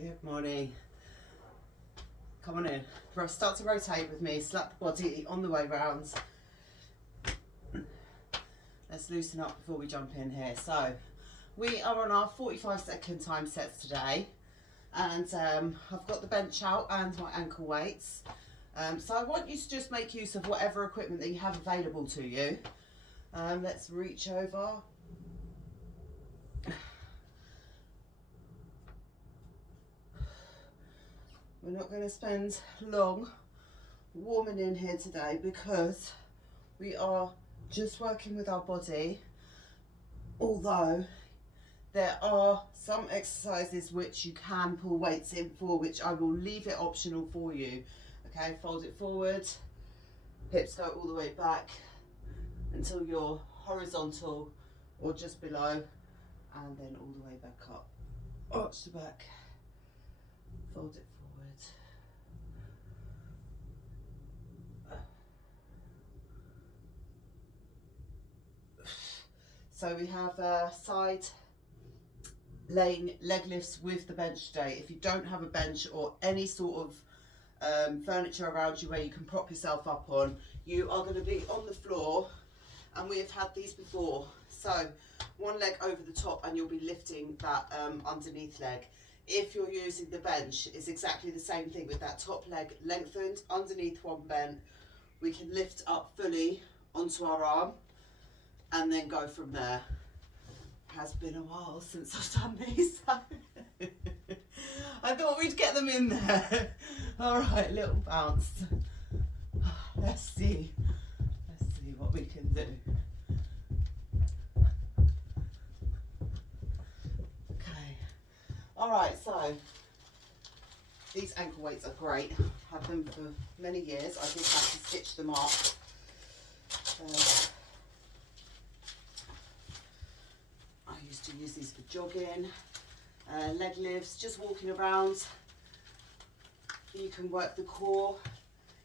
Good morning. Come on in. Start to rotate with me. Slap the body on the way round. Let's loosen up before we jump in here. So we are on our 45-second time sets today, and I've got the bench out and my ankle weights. So I want you to just make use of whatever equipment that you have available to you. Let's reach over. We're not going to spend long warming in here today because we are just working with our body, although there are some exercises which you can pull weights in for, which I will leave it optional for you. Okay, fold it forward, hips go all the way back until you're horizontal or just below, and then all the way back up. Arch the back, fold it forward. So we have side laying leg lifts with the bench today. If you don't have a bench or any sort of furniture around you where you can prop yourself up on, you are going to be on the floor, and we have had these before. So one leg over the top and you'll be lifting that underneath leg. If you're using the bench, it's exactly the same thing with that top leg lengthened, underneath one bent. We can lift up fully onto our arm and then go from there. Has been a while since I've done these, so I thought we'd get them in there. All right, little bounce. Let's see what we can do. Okay. All right, so these ankle weights are great. I've had them for many years. I did have to stitch them up. I used to use these for jogging, leg lifts, just walking around. You can work the core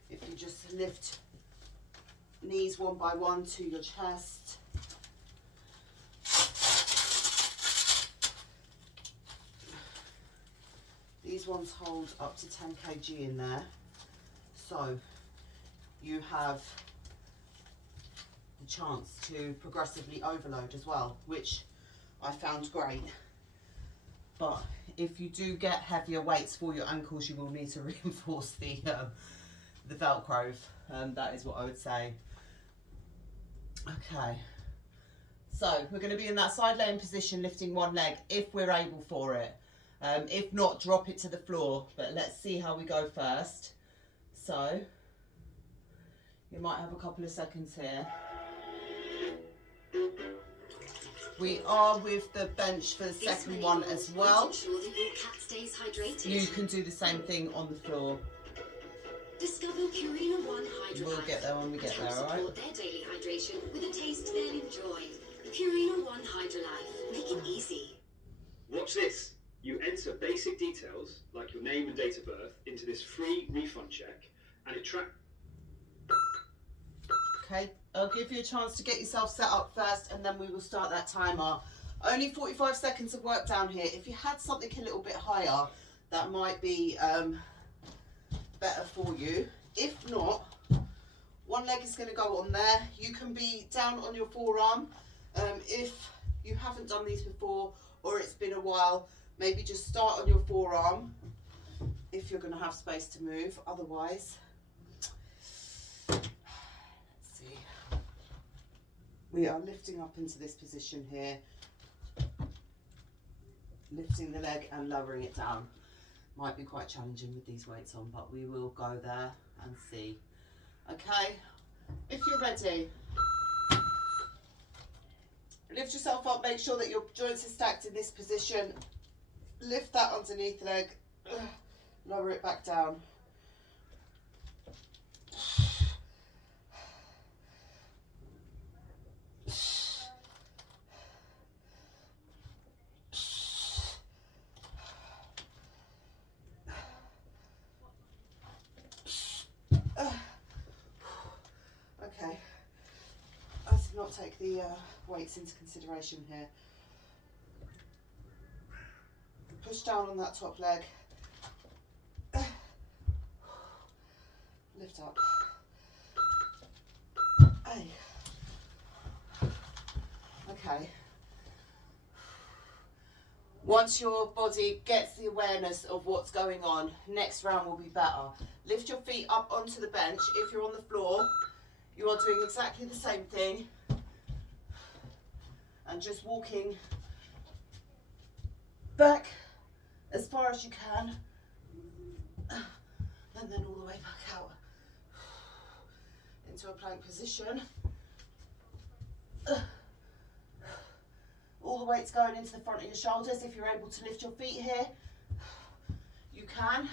if you just lift knees one by one to your chest. These ones hold up to 10 kg in there, so you have the chance to progressively overload as well, which I found great. But if you do get heavier weights for your ankles, you will need to reinforce the Velcro. That is what I would say. Okay, so we're going to be in that side laying position, lifting one leg if we're able for it. If not, drop it to the floor, but let's see how we go first. So you might have a couple of seconds here. We are with the bench for the second one as well. You can do the same thing on the floor. Discover Purina One Hydro. We'll get there when we get there, alright? Support their daily hydration with a taste they'll enjoy. Purina One Hydro Life. Make it easy. Watch this. You enter basic details like your name and date of birth into this free refund check, and it tracks. Okay, I'll give you a chance to get yourself set up first, and then we will start that timer. Only 45 seconds of work down here. If you had something a little bit higher, that might be better for you. If not, one leg is going to go on there. You can be down on your forearm. If you haven't done these before or it's been a while, maybe just start on your forearm if you're going to have space to move. Otherwise, we are lifting up into this position here, lifting the leg and lowering it down. Might be quite challenging with these weights on, but we will go there and see. Okay, if you're ready, lift yourself up, make sure that your joints are stacked in this position. Lift that underneath leg, lower it back down. Okay, I did not take the weights into consideration here. Push down on that top leg, Lift up. Hey. Okay. Once your body gets the awareness of what's going on, next round will be better. Lift your feet up onto the bench. If you're on the floor, you are doing exactly the same thing. And just walking back as far as you can. And then all the way back out into a plank position. All the weight's going into the front of your shoulders. If you're able to lift your feet here, you can.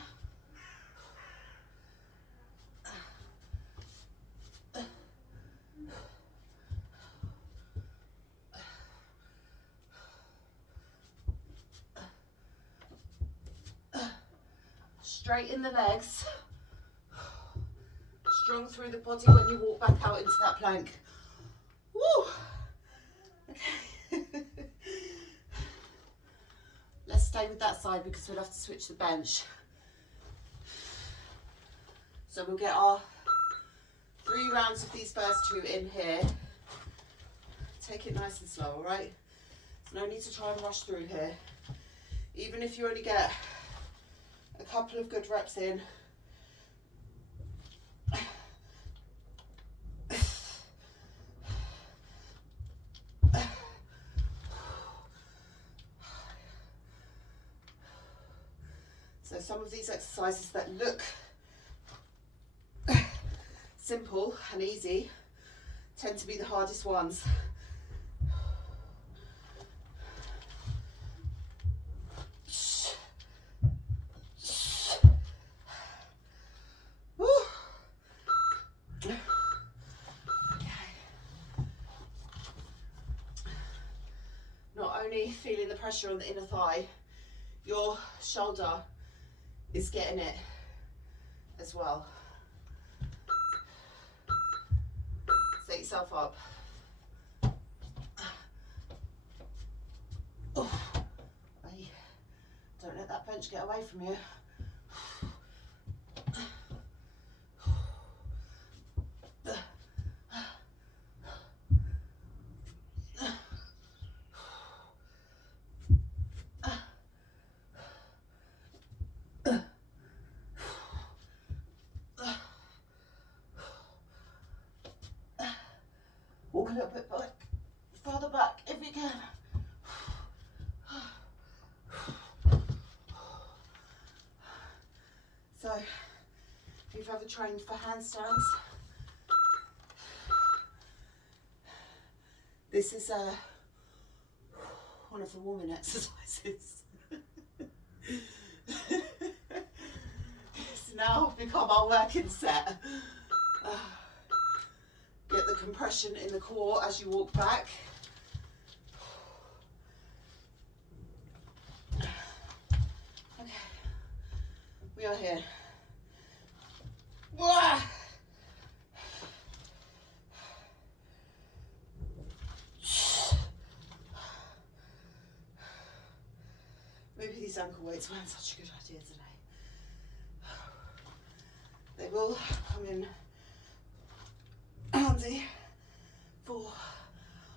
Straighten the legs. Strong through the body when you walk back out into that plank. Woo! Okay. Let's stay with that side because we'll have to switch the bench. So we'll get our 3 rounds of these first 2 in here. Take it nice and slow, all right? There's no need to try and rush through here. Even if you only get a couple of good reps in, so some of these exercises that look simple and easy tend to be the hardest ones. Feeling the pressure on the inner thigh, your shoulder is getting it as well. Set yourself up. Oh, don't let that bench get away from you. Walk a little bit back, further back if you can. So, if you've ever trained for handstands, this is one of the warming exercises. It's now become our working set. Get the compression in the core as you walk back. Okay, we are here. Maybe these ankle weights weren't such a good idea today. They will come in handy for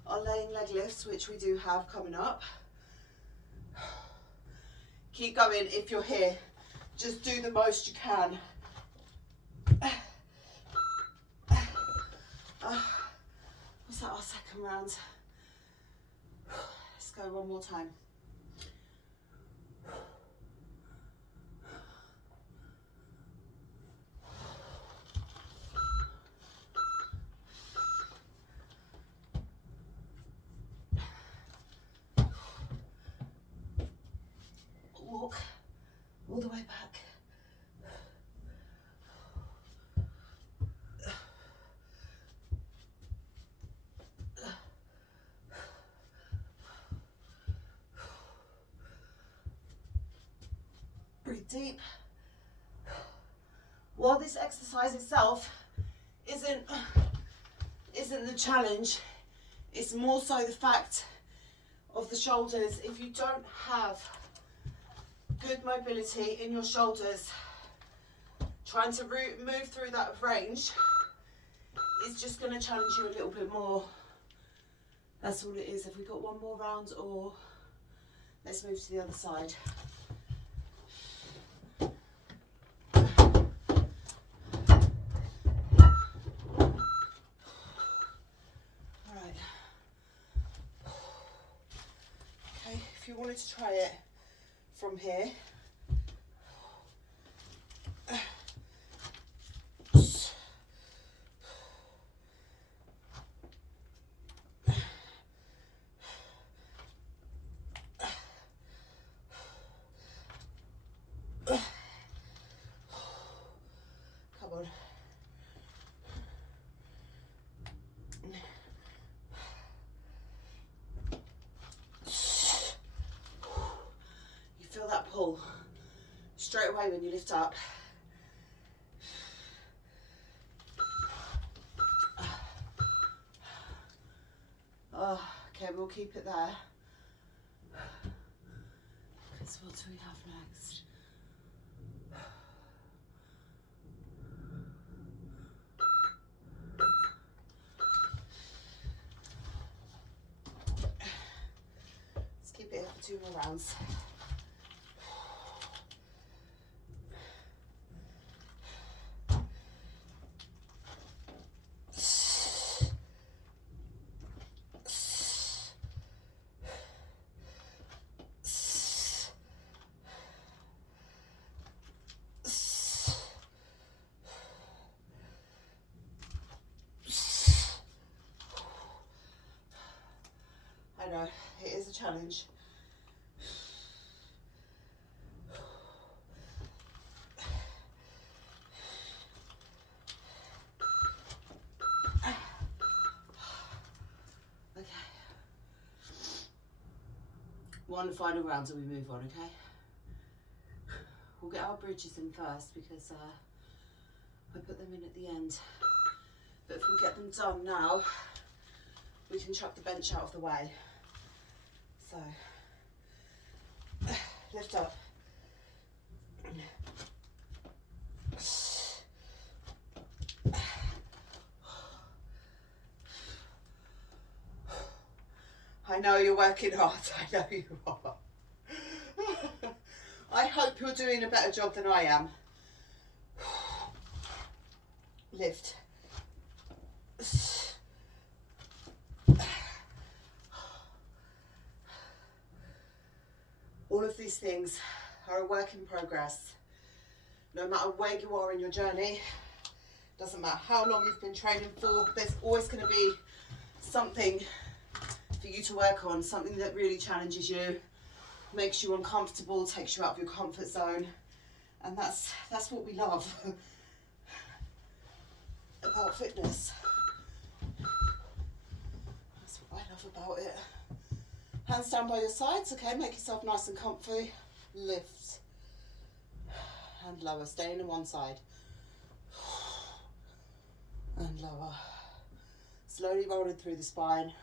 our laying leg lifts, which we do have coming up. Keep going if you're here. Just do the most you can. Was that our second round? Let's go one more time. Walk all the way back. Breathe deep. While this exercise itself isn't the challenge, it's more so the fact of the shoulders. If you don't have good mobility in your shoulders, Trying to move through that range is just going to challenge you a little bit more. That's all it is. Have we got one more round, or let's move to the other side. Right. Okay, if you wanted to try it from here, come on. You feel that pull straight away when you lift up. Oh, okay, we'll keep it there. Because what do we have next? Let's keep it here for 2 more rounds. I know, it is a challenge. Okay. One final round and we move on, okay? We'll get our bridges in first because I put them in at the end. But if we get them done now, we can chuck the bench out of the way. So, lift up. I know you're working hard, I know you are. I hope you're doing a better job than I am. Lift. All of these things are a work in progress. No matter where you are in your journey, doesn't matter how long you've been training for, there's always going to be something for you to work on, something that really challenges you, makes you uncomfortable, takes you out of your comfort zone. And that's what we love about fitness. That's what I love about it. Hands down by your sides, okay, make yourself nice and comfy. Lift and lower, staying on one side. And lower. Slowly rolling through the spine.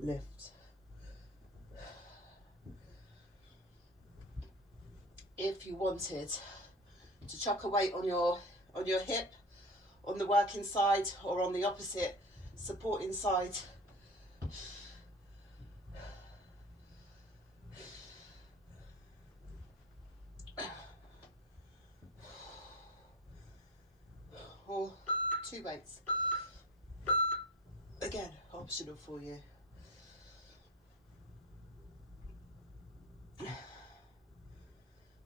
Lift. If you wanted to chuck a weight on your hip, on the working side, or on the opposite supporting side, or 2 weights. Again, optional for you.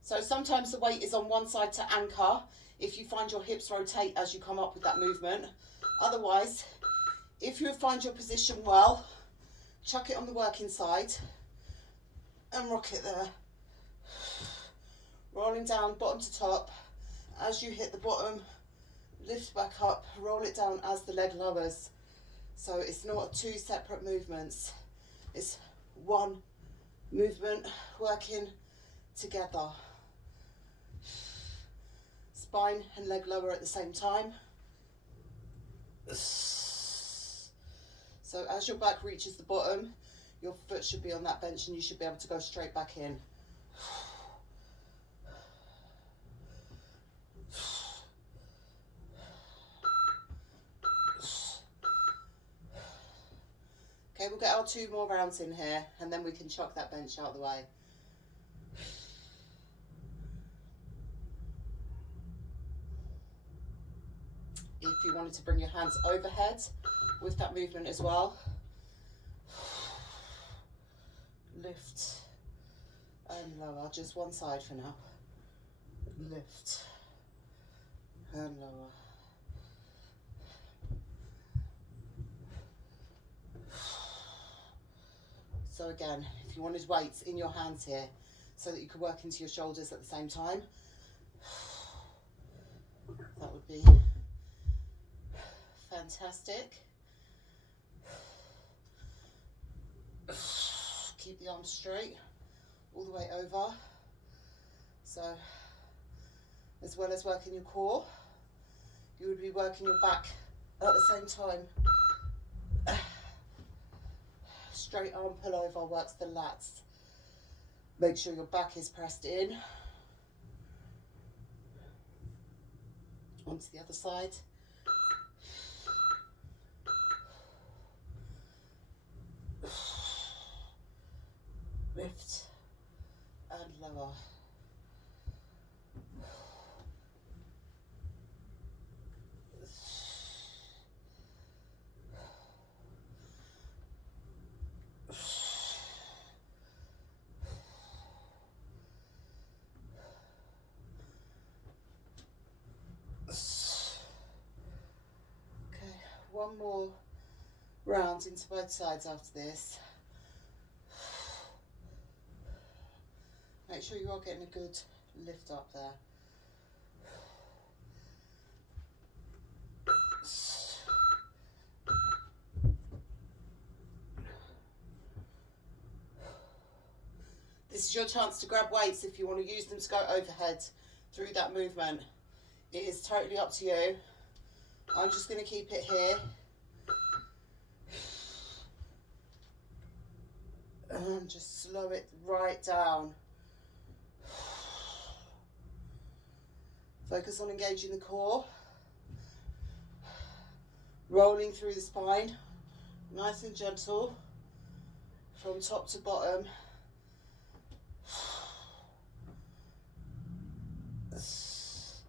So sometimes the weight is on one side to anchor if you find your hips rotate as you come up with that movement. Otherwise, if you find your position well, chuck it on the working side and rock it there. Rolling down bottom to top. As you hit the bottom, lift back up, roll it down as the leg lowers. So it's not 2 separate movements. It's one movement working together. Spine and leg lower at the same time. So as your back reaches the bottom, your foot should be on that bench and you should be able to go straight back in. get our 2 more rounds in here, and then we can chuck that bench out of the way. If you wanted to bring your hands overhead with that movement as well. Lift and lower, just one side for now. Lift and lower. So again, if you wanted weights in your hands here so that you could work into your shoulders at the same time, that would be fantastic. Keep the arms straight all the way over. So as well as working your core, you would be working your back at the same time. Straight arm pullover works the lats. Make sure your back is pressed in. Onto the other side. Lift and lower. Okay, one more round into both sides after this. Make sure you are getting a good lift up there. This is your chance to grab weights if you want to use them to go overhead through that movement. It is totally up to you. I'm just going to keep it here. And just slow it right down. Focus on engaging the core. Rolling through the spine. Nice and gentle. From top to bottom. Let's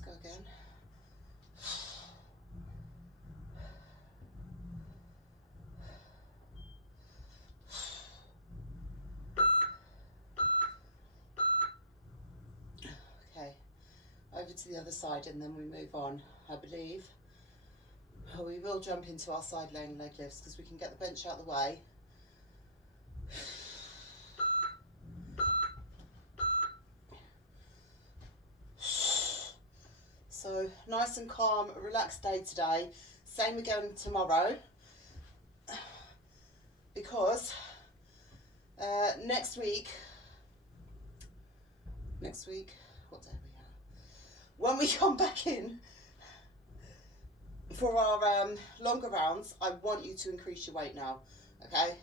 go again. Okay, over to the other side and then we move on, I believe. We will jump into our side laying leg lifts because we can get the bench out of the way. So nice and calm, relaxed day today. Same again tomorrow. Because next week, what day are we at? When we come back in for our longer rounds, I want you to increase your weight now, okay?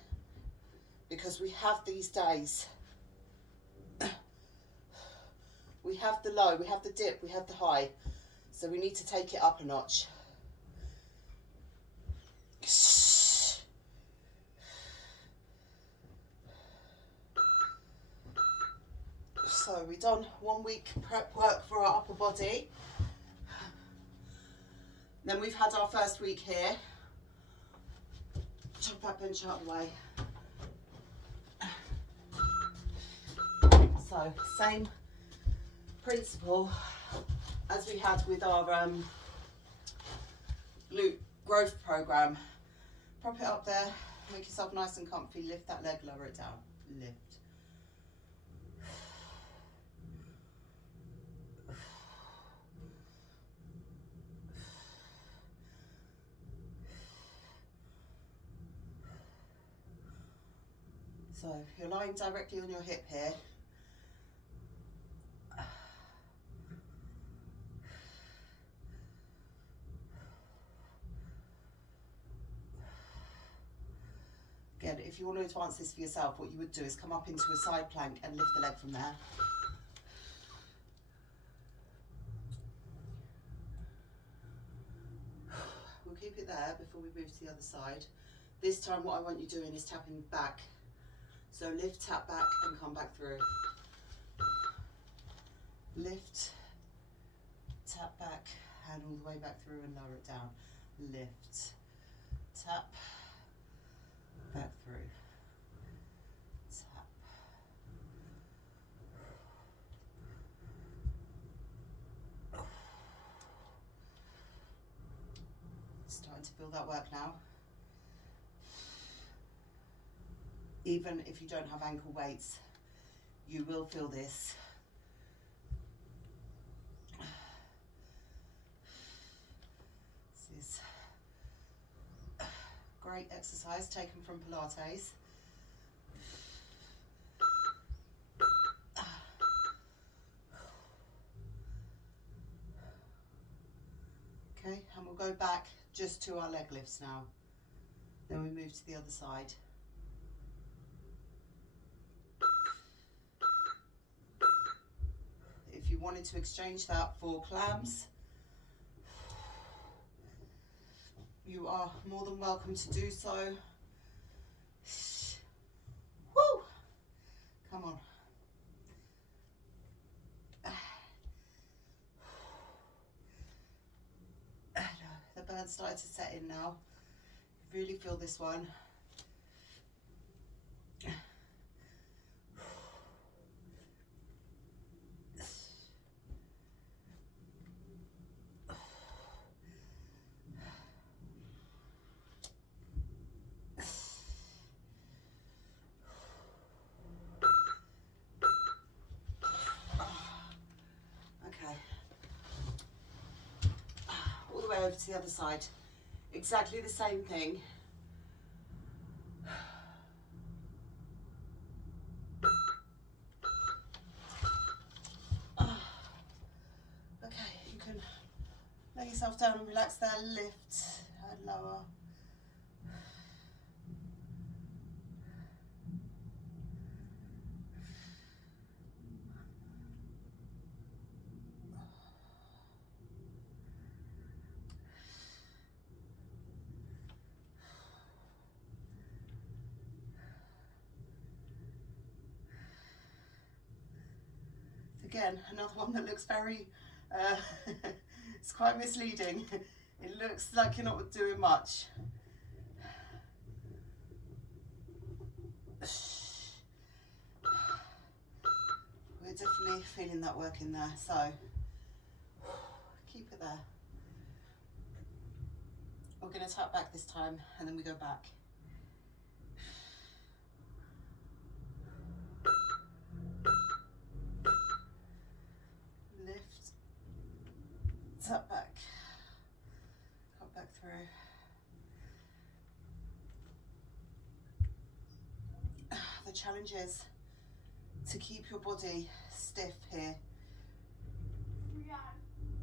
Because we have these days. We have the low, we have the dip, we have the high. So we need to take it up a notch. So we've done 1 week prep work for our upper body. Then we've had our first week here. Chop that bench out of the way. So same principle as we had with our glute growth program. Prop it up there, make yourself nice and comfy, lift that leg, lower it down, lift. So you're lying directly on your hip here. Again, if you want to advance this for yourself, what you would do is come up into a side plank and lift the leg from there. before we move to the other side. This time what I want you doing is tapping back. So lift, tap back and come back through. Lift, tap back and all the way back through and lower it down. Lift, tap, back through, tap. Starting to feel that work now. Even if you don't have ankle weights, you will feel this. This is a great exercise taken from Pilates. Okay, and we'll go back just to our leg lifts now. Then we move to the other side. If you wanted to exchange that for clams, you are more than welcome to do so. Woo! Come on. The burn started to set in now. Really feel this one. Over to the other side, exactly the same thing. Okay, you can lay yourself down and relax there, lift and lower. Again, another one that looks very, it's quite misleading. It looks like you're not doing much. We're definitely feeling that work in there, so keep it there. We're going to tap back this time and then we go back. Lift, tap back, come back through. The challenge is to keep your body stiff here.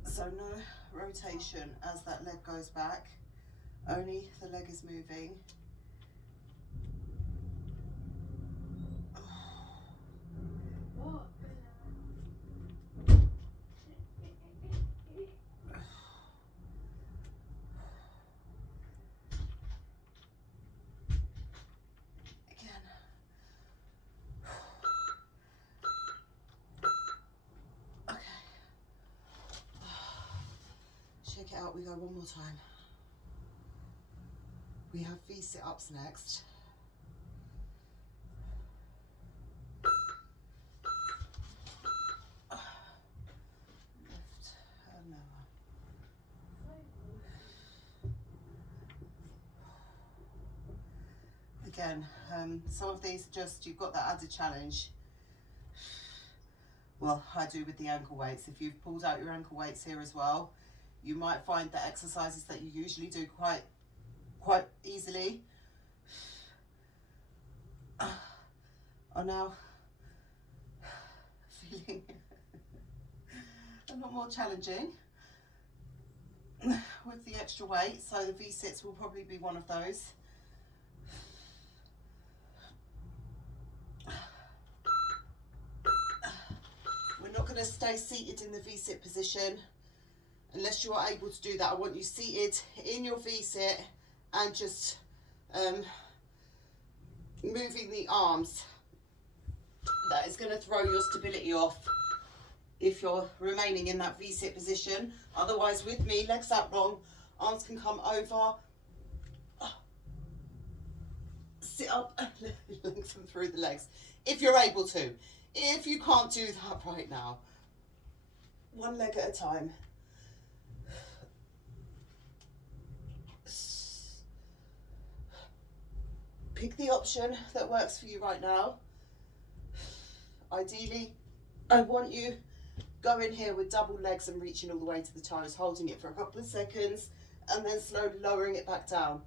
So no rotation as that leg goes back, only the leg is moving. Shake it out, we go one more time. We have V sit-ups next. Lift and lower. Again, some of these are just, you've got that added challenge. Well, I do with the ankle weights. If you've pulled out your ankle weights here as well, you might find that exercises that you usually do quite easily are now feeling a lot more challenging with the extra weight. So the V-sits will probably be one of those. We're not going to stay seated in the V-sit position unless you are able to do that. I want you seated in your V-sit and just moving the arms. That is going to throw your stability off if you're remaining in that V-sit position. Otherwise, with me, legs out long, arms can come over, sit up and lengthen through the legs if you're able to. If you can't do that right now, one leg at a time. Pick the option that works for you right now. Ideally, I want you going here with double legs and reaching all the way to the toes, holding it for a couple of seconds and then slowly lowering it back down.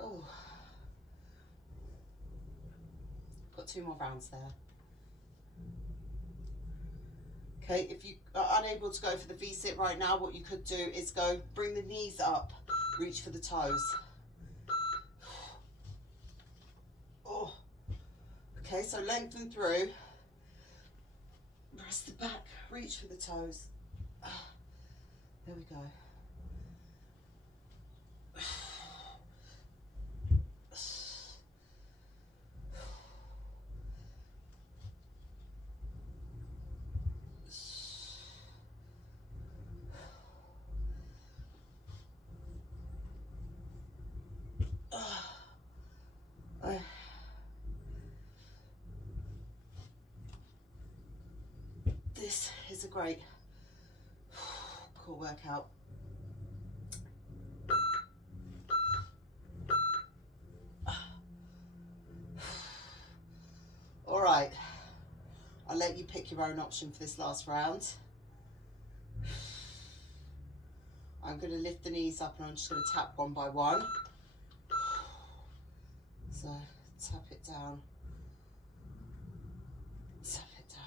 Oh. Got 2 more rounds there. Okay, if you are unable to go for the V-sit right now, what you could do is go, bring the knees up, reach for the toes. Oh. Okay, so lengthen through, press the back, reach for the toes. There we go. This is a great core workout. All right, I'll let you pick your own option for this last round. I'm going to lift the knees up and I'm just going to tap one by one. So tap it down, tap it down.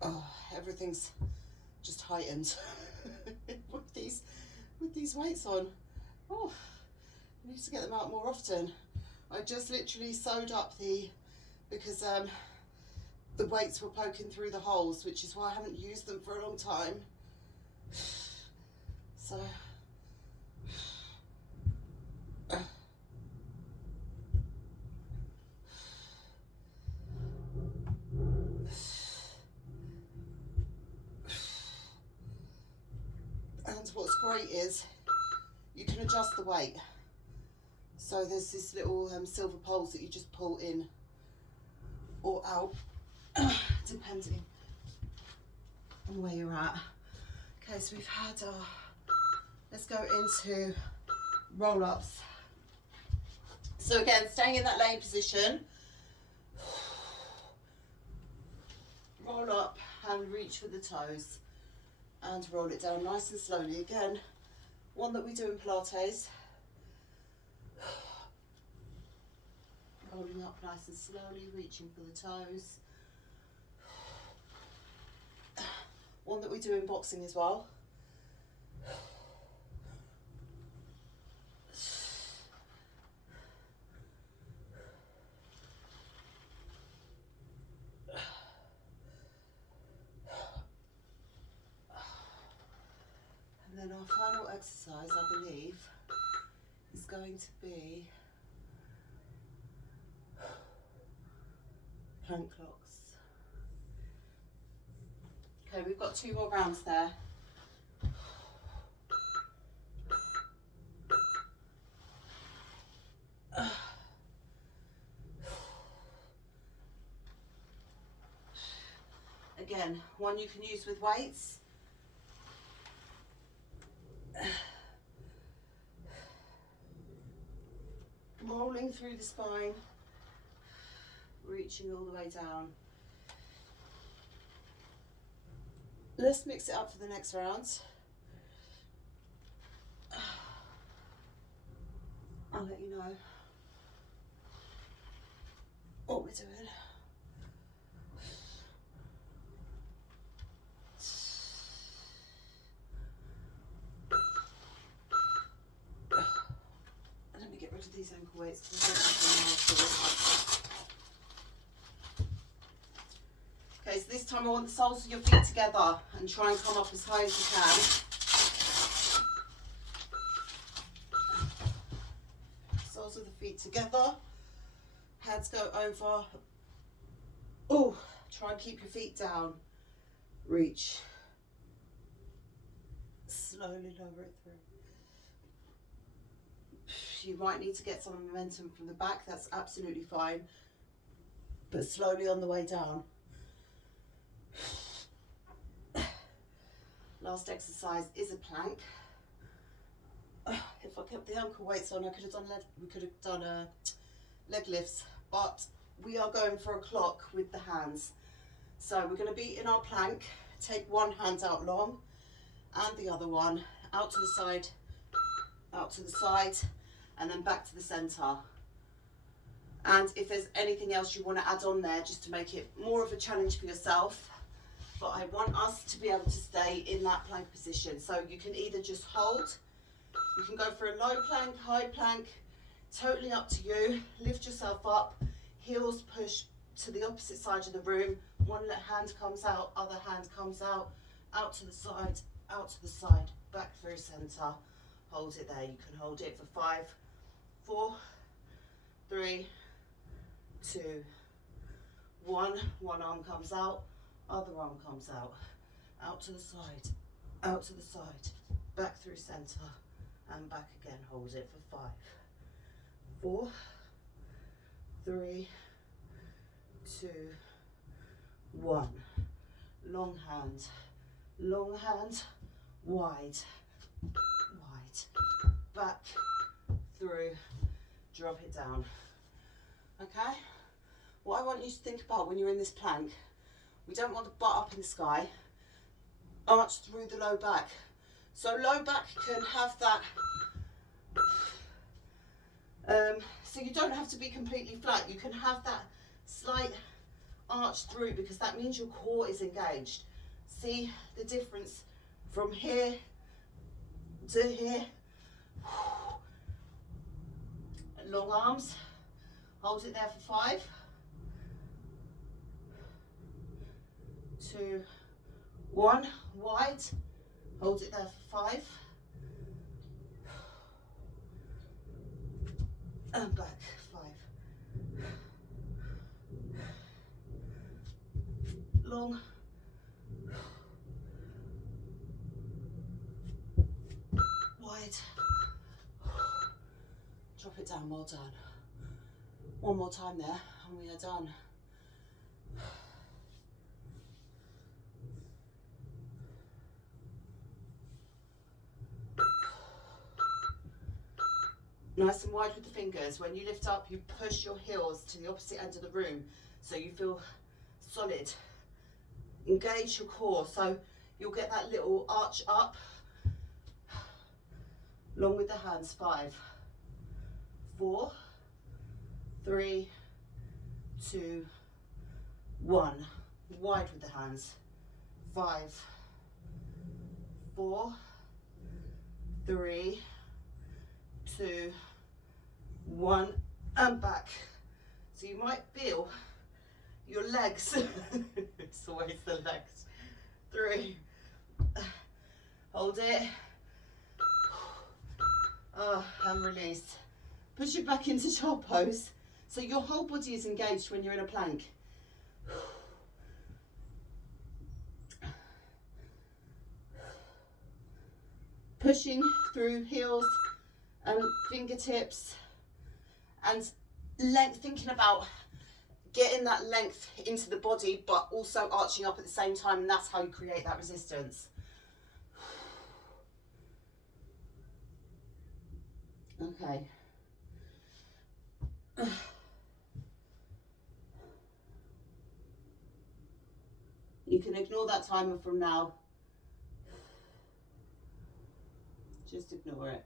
Oh, everything's just heightened with these weights on. Oh, I need to get them out more often. I just literally sewed up because the weights were poking through the holes, which is why I haven't used them for a long time. So and what's great is you can adjust the weight. So there's this little silver poles that you just pull in or out, depending on where you're at. Okay, so we've had our, let's go into roll-ups. So again, staying in that laying position, roll up and reach for the toes and roll it down nice and slowly. Again, one that we do in Pilates. Rolling up nice and slowly, reaching for the toes. One that we do in boxing as well. And then our final exercise, I believe, is going to be plank clocks. Okay, we've got 2 more rounds there. Again, one you can use with weights. Rolling through the spine, reaching all the way down. Let's mix it up for the next round. I'll let you know what we're doing. Let me get rid of these ankle weights because I don't have them now. Okay, so this time I want the soles of your feet together and try and come up as high as you can. Soles of the feet together. Hands go over. Oh, try and keep your feet down. Reach. Slowly lower it through. You might need to get some momentum from the back, that's absolutely fine. But slowly on the way down. Last exercise is a plank. If I kept the ankle weights on, we could have done leg lifts, but we are going for a clock with the hands. So we're going to be in our plank. Take one hand out long and the other one out to the side, and then back to the center. And if there's anything else you want to add on there, just to make it more of a challenge for yourself, but I want us to be able to stay in that plank position. So you can either just hold, you can go for a low plank, high plank, totally up to you. Lift yourself up, heels push to the opposite side of the room. One hand comes out, other hand comes out to the side, back through center. Hold it there. You can hold it for 5, 4, 3, 2, 1. One arm comes out, other arm comes out to the side, back through center, and back again. Hold it for 5, 4, 3, 2, 1. Long hand, wide, back, through, drop it down. Okay? What I want you to think about when you're in this plank, we don't want the butt up in the sky, arch through the low back. So low back can have that, so you don't have to be completely flat. You can have that slight arch through, because that means your core is engaged. See the difference from here to here. Long arms, hold it there for 5, 2, 1, wide, hold it there for 5, and back, 5, long, wide, drop it down. Well done. One more time there and we are done. Nice and wide with the fingers. When you lift up, you push your heels to the opposite end of the room so you feel solid. Engage your core so you'll get that little arch up. Long with the hands. 5, 4, 3, 2, 1. Wide with the hands. 5, 4, 3, 2, 1, and back. So you might feel your legs. It's always the legs. 3. Hold it. And release. Push it back into child pose. So your whole body is engaged when you're in a plank. Pushing through heels and fingertips, and length, thinking about getting that length into the body but also arching up at the same time, and that's how you create that resistance. Okay. You can ignore that timer from now. Just ignore it.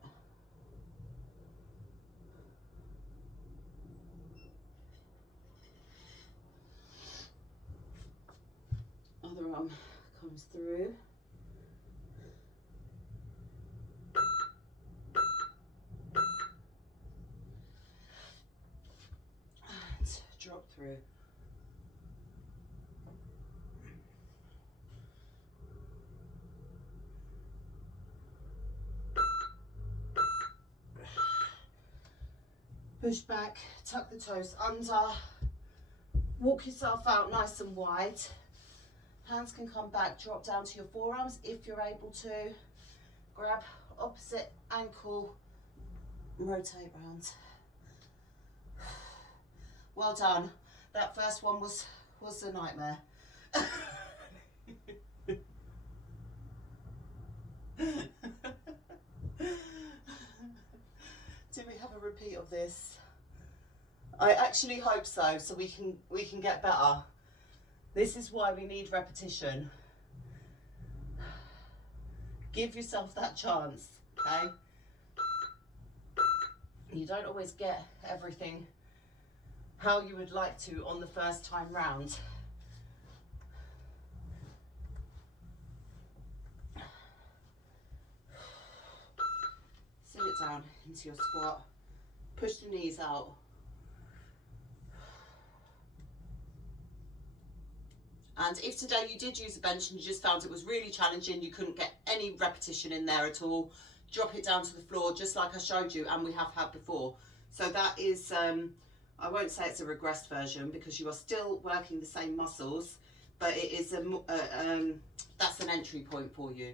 Other arm comes through. And drop through. Push back, tuck the toes under, walk yourself out nice and wide. Hands can come back, drop down to your forearms if you're able to. Grab opposite ankle, rotate round. Well done. That first one was a nightmare. Do we have a repeat of this? I actually hope so, so we can get better. This is why we need repetition. Give yourself that chance, okay? You don't always get everything how you would like to on the first time round. Sit it down into your squat. Push the knees out. And if today you did use a bench and you just found it was really challenging, you couldn't get any repetition in there at all, drop it down to the floor just like I showed you and we have had before. So that is, I won't say it's a regressed version because you are still working the same muscles, but it is that's an entry point for you.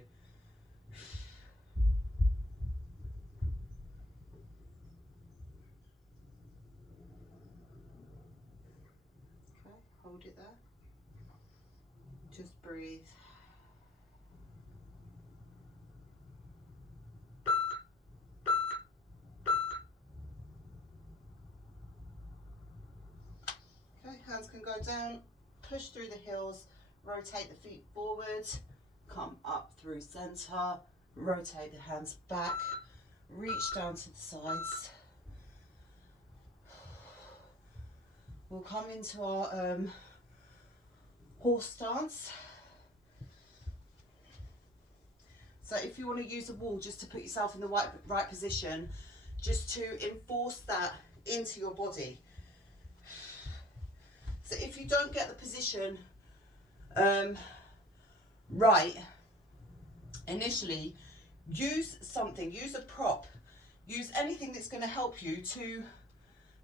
Okay, hold it there. Just breathe. Okay, hands can go down, push through the heels, rotate the feet forward, come up through center, rotate the hands back, reach down to the sides. We'll come into our horse stance. So if you want to use a wall just to put yourself in the right position, just to enforce that into your body. So if you don't get the position right initially, use something, use a prop, use anything that's going to help you to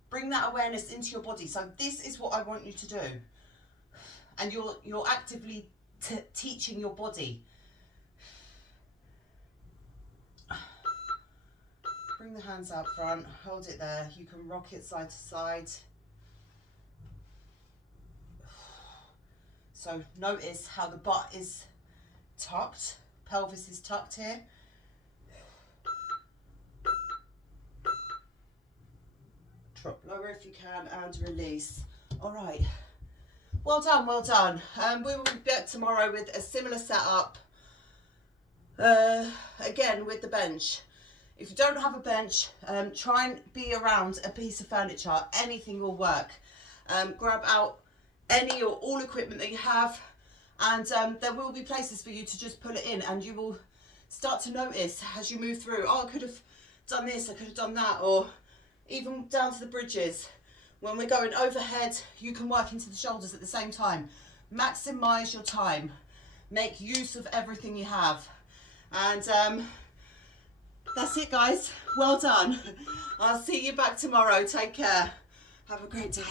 bring that awareness into your body. So this is what I want you to do. And you're actively teaching your body. Bring the hands out front, hold it there. You can rock it side to side. So notice how the butt is tucked, pelvis is tucked here. Drop lower if you can and release. All right. Well done, well done. We will be back tomorrow with a similar setup, again with the bench. If you don't have a bench, try and be around a piece of furniture. Anything will work. Grab out any or all equipment that you have, and there will be places for you to just pull it in, and you will start to notice as you move through, oh, I could have done this, I could have done that, or even down to the bridges. When we're going overhead, you can work into the shoulders at the same time. Maximize your time. Make use of everything you have. And that's it, guys. Well done. I'll see you back tomorrow. Take care. Have a great day.